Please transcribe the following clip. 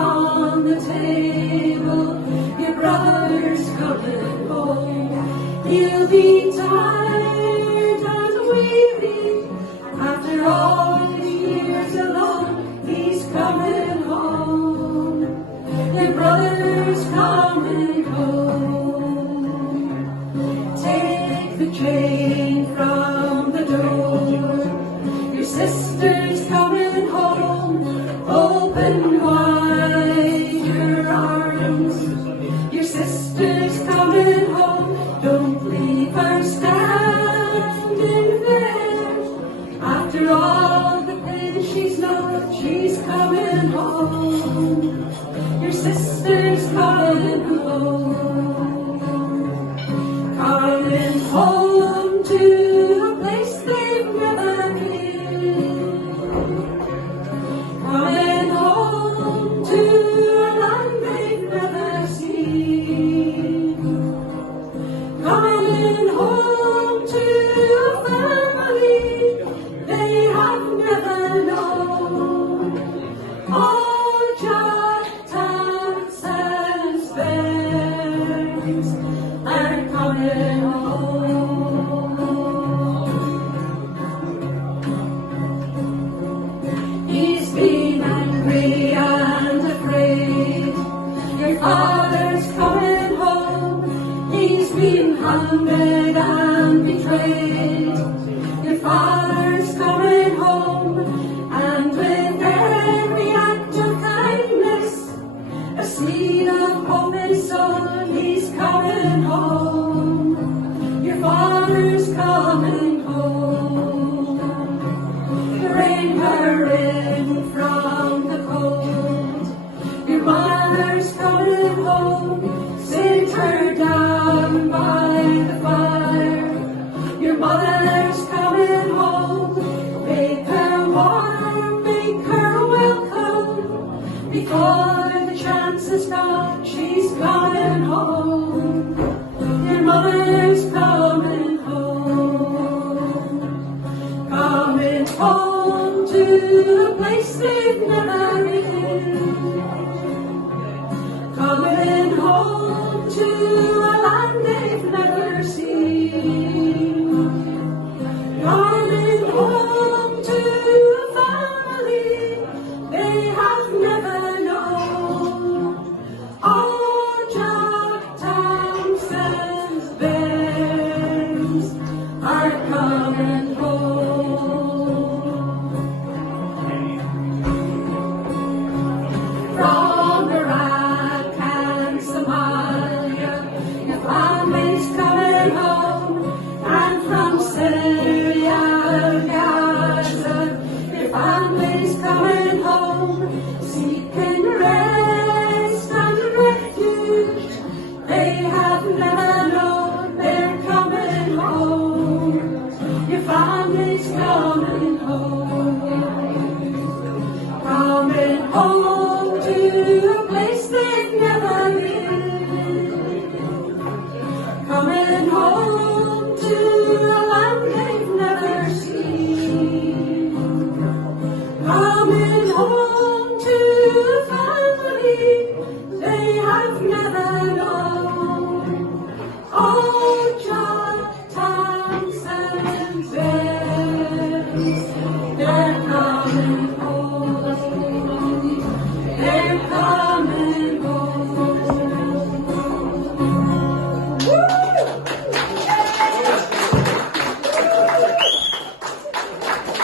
on the table, your brother's coming home. He'll be tired and weary after all the years alone. He's coming home. Your brother's coming home. Take the chain from the door. Your sister's coming home. Open wide your arms. Your sister's coming home. Don't leave her standing there. After all the pain she's known, she's coming home. Your sister's coming home. Coming home to a place they've never been. Coming home to a land they've never seen. Coming home to a family they have never known. All Jack, Tats and Spence are coming home. He's been angry and afraid. Your father's coming home. He's been hunted and betrayed. Your father's coming home, and with every act of kindness, a seed of hope is sown. He's coming home. Your father's coming home. Bring her in from the cold. Your mother's coming home. Sit her down by the fire. Your mother's coming home. Make her warm, make her welcome. Before the chance is gone, she's coming home. Your mother's coming home. Coming home to a place they've never